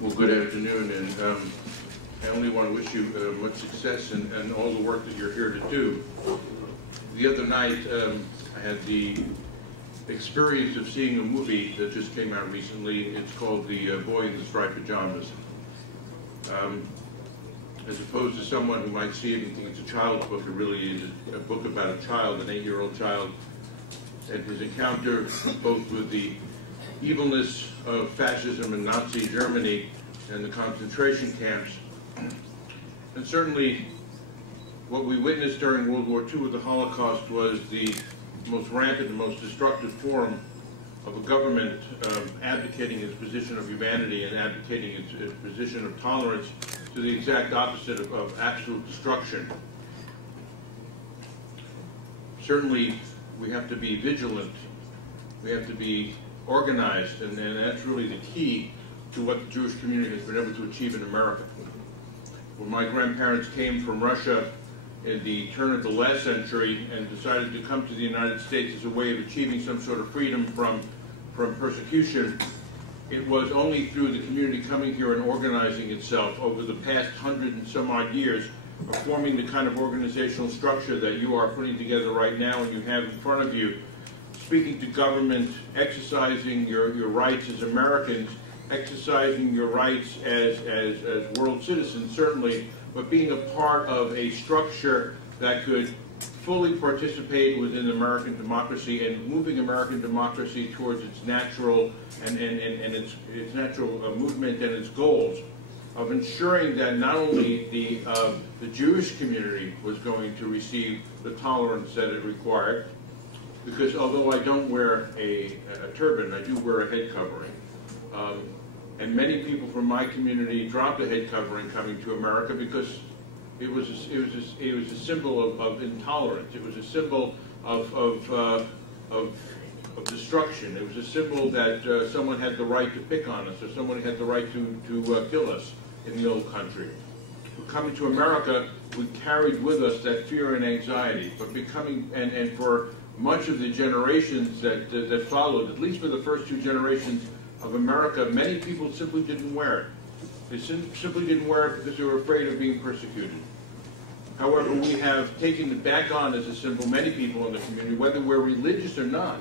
Well, good afternoon, and I only want to wish you much success and all the work that you're here to do. The other night, I had the experience of seeing a movie that just came out recently. It's called The Boy in the Striped Pajamas. As opposed to someone who might see it and think it's a child's book, it really is a book about a child, an 8-year-old child, and his encounter both with the evilness of fascism in Nazi Germany and the concentration camps. And certainly what we witnessed during World War II with the Holocaust was the most rampant and most destructive form of a government abdicating its position of humanity and abdicating its position of tolerance to the exact opposite of absolute destruction. Certainly we have to be vigilant, we have to be organized, and that's really the key to what the Jewish community has been able to achieve in America. When my grandparents came from Russia in the turn of the last century and decided to come to the United States as a way of achieving some sort of freedom from persecution, it was only through the community coming here and organizing itself over the past 100 and some odd years of forming the kind of organizational structure that you are putting together right now and you have in front of you, speaking to government, exercising your rights as Americans, exercising your rights as world citizens, certainly, but being a part of a structure that could fully participate within American democracy and moving American democracy towards its natural and its natural movement and its goals of ensuring that not only the Jewish community was going to receive the tolerance that it required, because although I don't wear a turban, I do wear a head covering. And many people from my community dropped a head covering coming to America because it was a symbol of intolerance. It was a symbol of destruction. It was a symbol that someone had the right to pick on us, or someone had the right to kill us in the old country. Coming to America, we carried with us that fear and anxiety, but becoming, and for much of the generations that followed, at least for the first 2 generations of America, many people simply didn't wear it. They simply didn't wear it because they were afraid of being persecuted. However, we have taken it back on as a symbol, many people in the community, whether we're religious or not.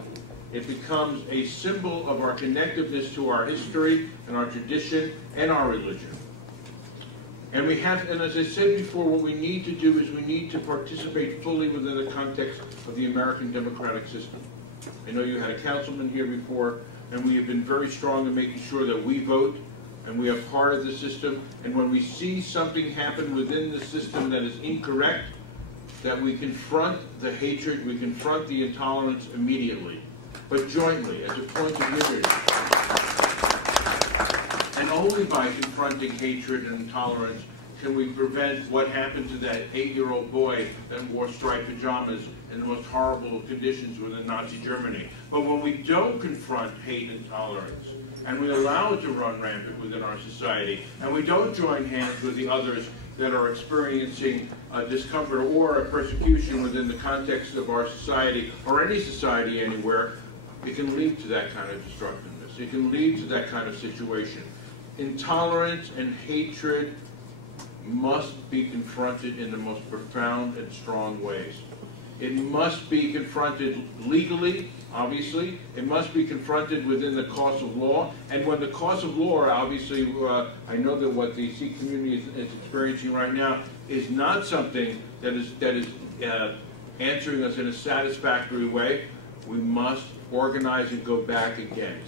It becomes a symbol of our connectiveness to our history and our tradition and our religion. And we have, and as I said before, what we need to do is we need to participate fully within the context of the American democratic system. I know you had a councilman here before, and we have been very strong in making sure that we vote and we are part of the system. And when we see something happen within the system that is incorrect, that we confront the hatred, we confront the intolerance immediately, but jointly, as a point of unity. And only by confronting hatred and intolerance can we prevent what happened to that 8-year-old boy that wore striped pajamas in the most horrible conditions within Nazi Germany. But when we don't confront hate and intolerance, and we allow it to run rampant within our society, and we don't join hands with the others that are experiencing discomfort or persecution within the context of our society, or any society anywhere, it can lead to that kind of destructiveness. It can lead to that kind of situation. Intolerance and hatred must be confronted in the most profound and strong ways. It must be confronted legally, obviously. It must be confronted within the cause of law. And when the cause of law, obviously, I know that what the Sikh community is experiencing right now is not something that is answering us in a satisfactory way. We must organize and go back again.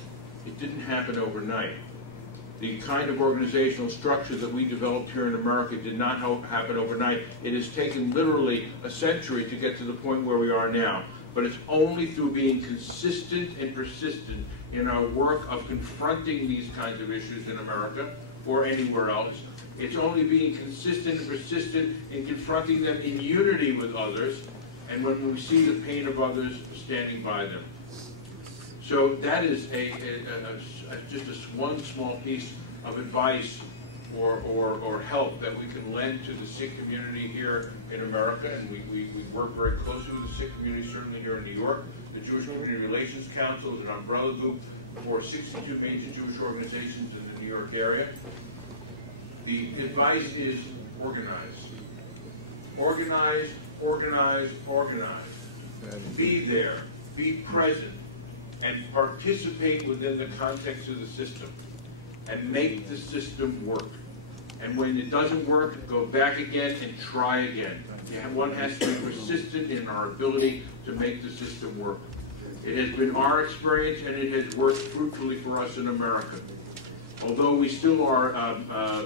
It didn't happen overnight. The kind of organizational structure that we developed here in America did not happen overnight. It has taken literally a century to get to the point where we are now. But it's only through being consistent and persistent in our work of confronting these kinds of issues in America or anywhere else. It's only being consistent and persistent in confronting them in unity with others, and when we see the pain of others, standing by them. So that is just one small piece of advice or help that we can lend to the Sikh community here in America, and we work very closely with the Sikh community, certainly here in New York. The Jewish Community Relations Council is an umbrella group for 62 major Jewish organizations in the New York area. The advice is organize. Organize, organize, organize. Be there, be present, and participate within the context of the system, and make the system work. And when it doesn't work, go back again and try again. One has to be persistent in our ability to make the system work. It has been our experience, and it has worked fruitfully for us in America. Although we still are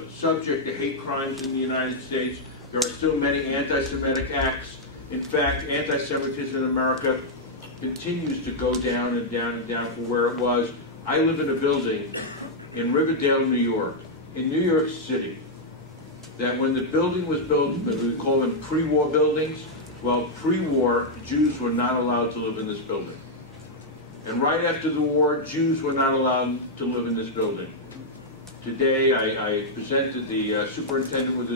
subject to hate crimes in the United States, there are still many anti-Semitic acts. In fact, anti-Semitism in America continues to go down and down and down from where it was. I live in a building in Riverdale, New York, in New York City, that when the building was built, we call them pre-war buildings, well, pre-war, Jews were not allowed to live in this building. And right after the war, Jews were not allowed to live in this building. Today, I presented the superintendent of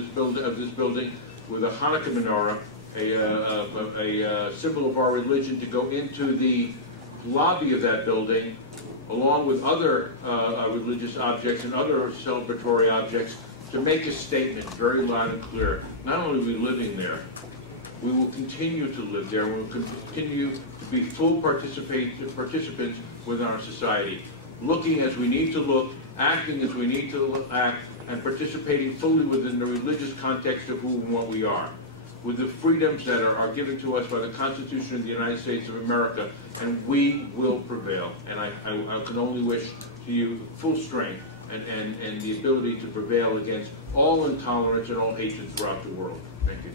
this building with a Hanukkah menorah, a symbol of our religion, to go into the lobby of that building, along with other religious objects and other celebratory objects, to make a statement very loud and clear. Not only are we living there, we will continue to live there. We will continue to be full participants within our society, looking as we need to look, acting as we need to act, and participating fully within the religious context of who and what we are, with the freedoms that are given to us by the Constitution of the United States of America, and we will prevail. And I can only wish to you full strength and the ability to prevail against all intolerance and all hatred throughout the world. Thank you.